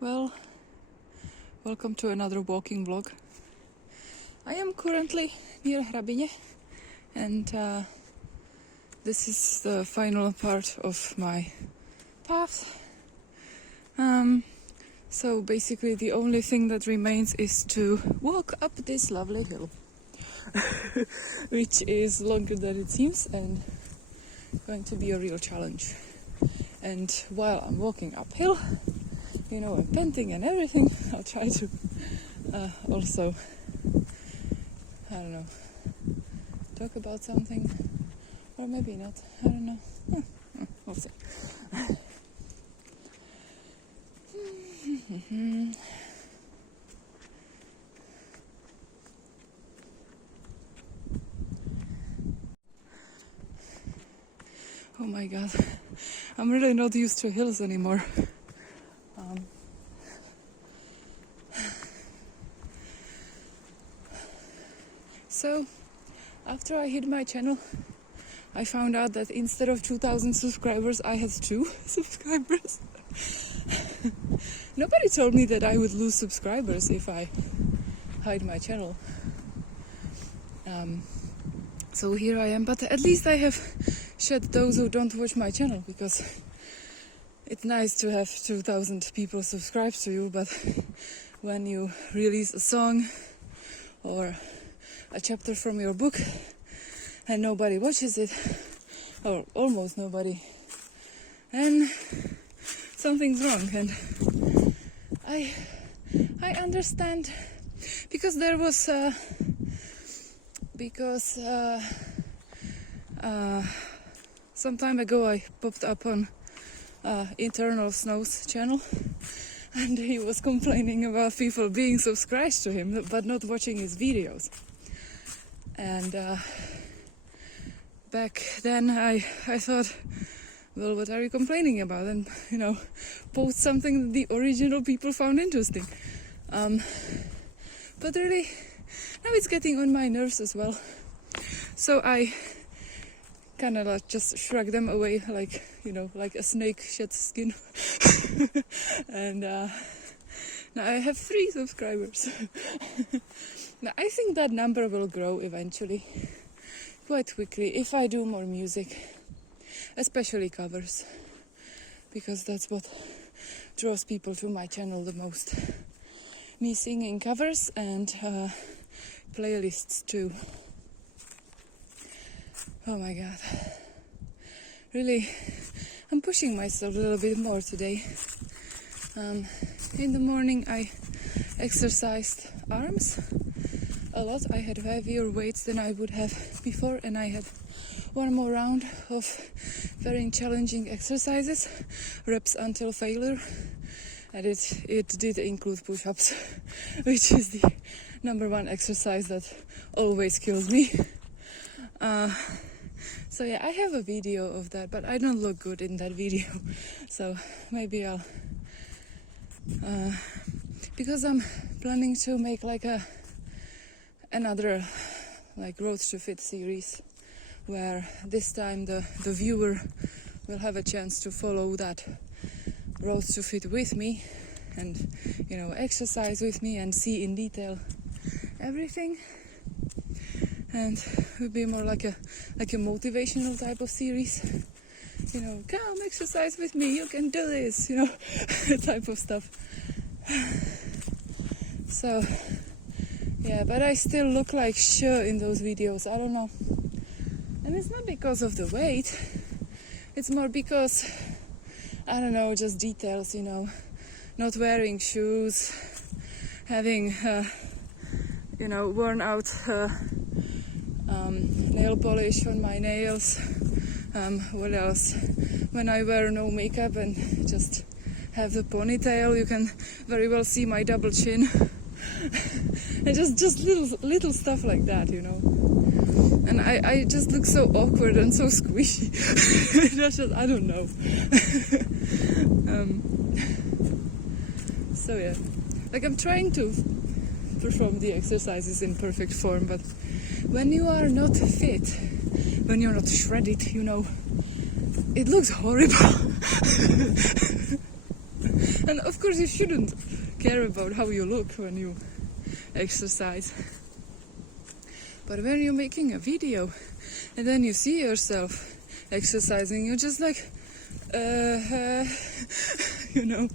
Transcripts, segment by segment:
Well, welcome to another walking vlog. I am currently near Hrabyně, and this is the final part of my path. So basically the only thing that remains is to walk up this lovely hill, which is longer than it seems and going to be a real challenge. And while I'm walking uphill, you know, I'm panting and everything, I'll try to also, I don't know, talk about something, or maybe not, I don't know, we'll see. Oh my god, I'm really not used to hills anymore. So, after I hit my channel, I found out that instead of 2,000 subscribers, I had 2 subscribers. Nobody told me that I would lose subscribers if I hide my channel. So here I am, but at least I have shed those who don't watch my channel, because it's nice to have 2,000 people subscribe to you, but when you release a song or a chapter from your book and nobody watches it, or almost nobody, and something's wrong. And I understand, because there was some time ago I popped up on Internal Snow's channel, and he was complaining about people being subscribed to him but not watching his videos. And back then I thought, well, what are you complaining about? And, you know, post something that the original people found interesting. But really, now it's getting on my nerves as well. So I kind of like just shrug them away, like, you know, like a snake sheds skin. And now I have 3 subscribers. Now, I think that number will grow eventually, quite quickly, if I do more music, especially covers, because that's what draws people to my channel the most. Me singing covers and playlists too. Oh my god. Really, I'm pushing myself a little bit more today. In the morning I exercised arms a lot. I had heavier weights than I would have before, and I had one more round of very challenging exercises, reps until failure, and it did include push-ups, which is the number one exercise that always kills me. So yeah, I have a video of that, but I don't look good in that video, so maybe I'll because I'm planning to make like another like Road to Fit series, where this time the viewer will have a chance to follow that Road to Fit with me, and, you know, exercise with me and see in detail everything. And it would be more like a motivational type of series, you know, come exercise with me, you can do this, you know, type of stuff. So yeah, but I still look like shit in those videos, I don't know. And it's not because of the weight, it's more because, I don't know, just details, you know, not wearing shoes, having, you know, worn out nail polish on my nails, what else, when I wear no makeup and just have the ponytail, you can very well see my double chin. And just little stuff like that, you know. And I just look so awkward and so squishy. I don't know. So yeah, like I'm trying to perform the exercises in perfect form, but when you are not fit, when you're not shredded, you know, it looks horrible. And of course you shouldn't care about how you look when you exercise. But when you're making a video and then you see yourself exercising, you're just like, you know.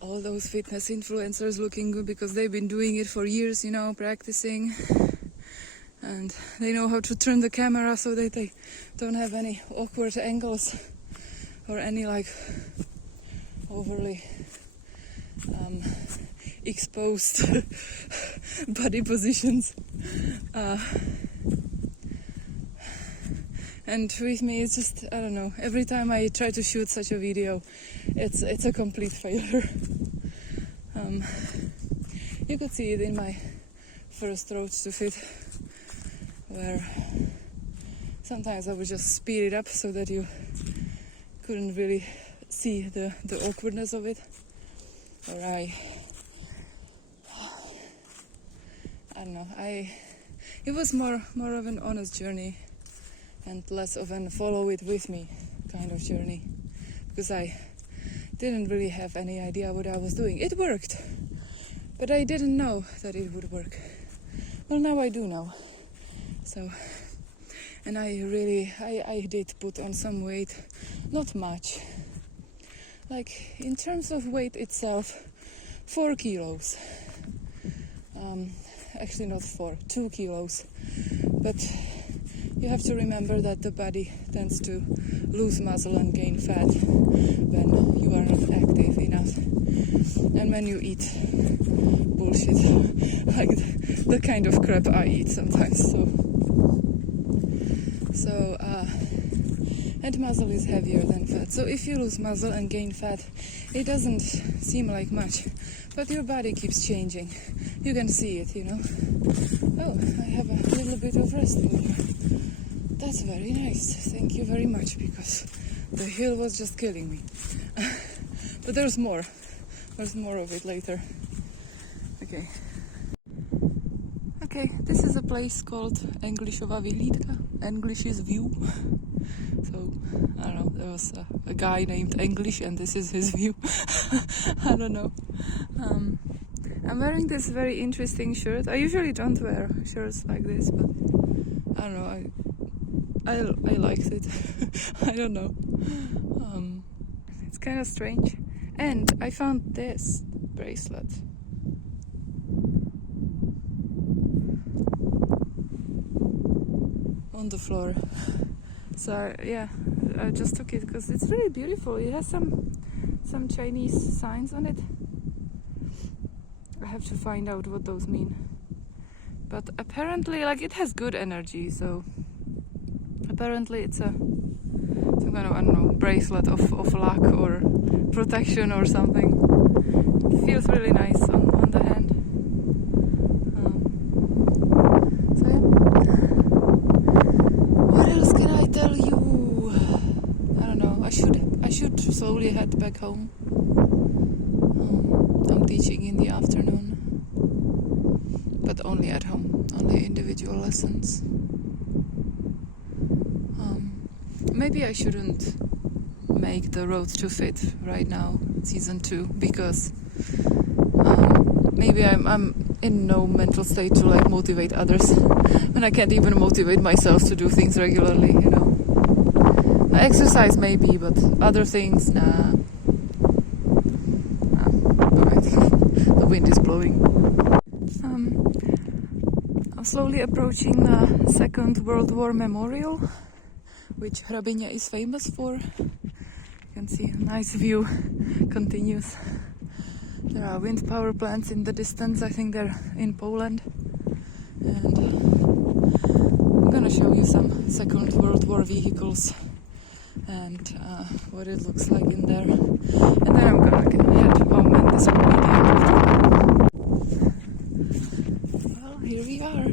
All those fitness influencers looking good because they've been doing it for years, you know, practicing. And they know how to turn the camera so that they don't have any awkward angles or any like overly exposed body positions. And with me, it's just, I don't know, every time I try to shoot such a video, it's a complete failure. You could see it in my first Road to Fit, where sometimes I would just speed it up so that you couldn't really see the awkwardness of it. Or I don't know, it was more of an honest journey and less of an follow it with me kind of journey, because I didn't really have any idea what I was doing. It worked, but I didn't know that it would work. Well, now I do know. So, and I did put on some weight, not much. Like in terms of weight itself, 4 kilos. Actually not 4, 2 kilos. But you have to remember that the body tends to lose muscle and gain fat when you are not active enough. And when you eat bullshit, like the kind of crap I eat sometimes. So, and muscle is heavier than fat. So if you lose muscle and gain fat, it doesn't seem like much, but your body keeps changing. You can see it, you know. Oh, I have a little bit of resting room. That's very nice. Thank you very much, because the hill was just killing me. But there's more. There's more of it later. Okay. Okay, this is a place called Englishova Vyhlídka, English's View. So, I don't know, there was a guy named English and this is his view. I don't know. I'm wearing this very interesting shirt. I usually don't wear shirts like this, but I don't know, I liked it. I don't know. It's kind of strange. And I found this bracelet. On the floor. So yeah, I just took it because it's really beautiful. It has some Chinese signs on it. I have to find out what those mean. But apparently, like, it has good energy, so apparently it's some kind of, I don't know, bracelet of luck or protection or something. It feels really nice on the hand. So yeah. What else can I tell you? I don't know. I should slowly head back home. I'm teaching in the afternoon, but only at home, only individual lessons. Maybe I shouldn't make the Road to Fit right now, season 2, because maybe I'm in no mental state to like motivate others, and I can't even motivate myself to do things regularly, you know. Exercise maybe, but other things, nah. Alright, the wind is blowing. I'm slowly approaching the Second World War Memorial, which Hrabyně is famous for. You can see a nice view continues. There are wind power plants in the distance. I think they're in Poland. And I'm gonna show you some Second World War vehicles and what it looks like in there. And then I'm gonna head home, and this will be the end of the vlog. Well, here we are.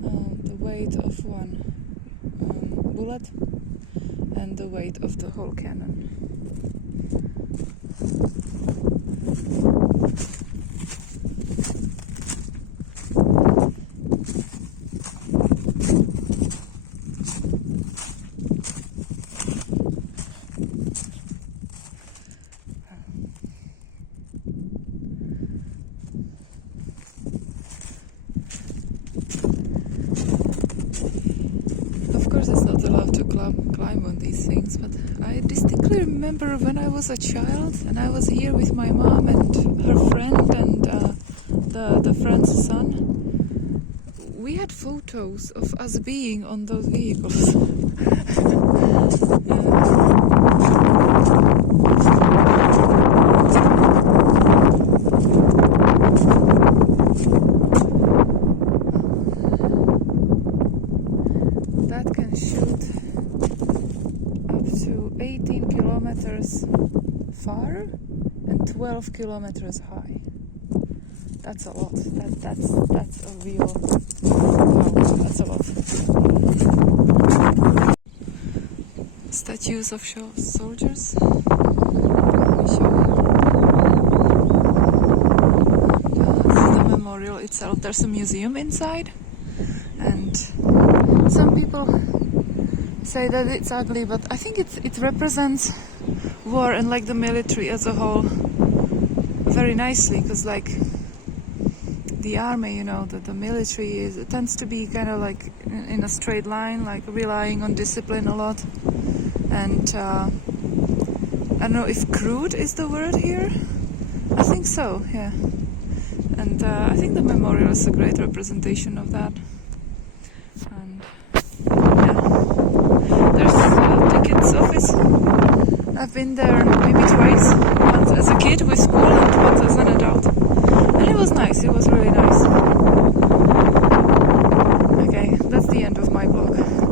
the weight of one bullet and the weight of the whole cannon. Of course, it's not allowed to climb on these things, but I distinctly remember when I was a child and I was here with my mom and her friend and the friend's son. We had photos of us being on those vehicles. That can shoot up to 18 kilometers far and 12 kilometers high. That's a lot. That's a real wow, that's a lot. Statues of soldiers. Let me show you. This is the memorial itself. There's a museum inside, and some people say that it's ugly, but I think it represents war and like the military as a whole very nicely, because like the army, you know, the military it tends to be kind of like in a straight line, like relying on discipline a lot, and I don't know if crude is the word here. I think so, yeah. And I think the memorial is a great representation of that. And yeah, there's a tickets office. I've been there maybe twice, once as a kid with school and once as an adult. And it was nice, it was really nice. Okay, that's the end of my vlog.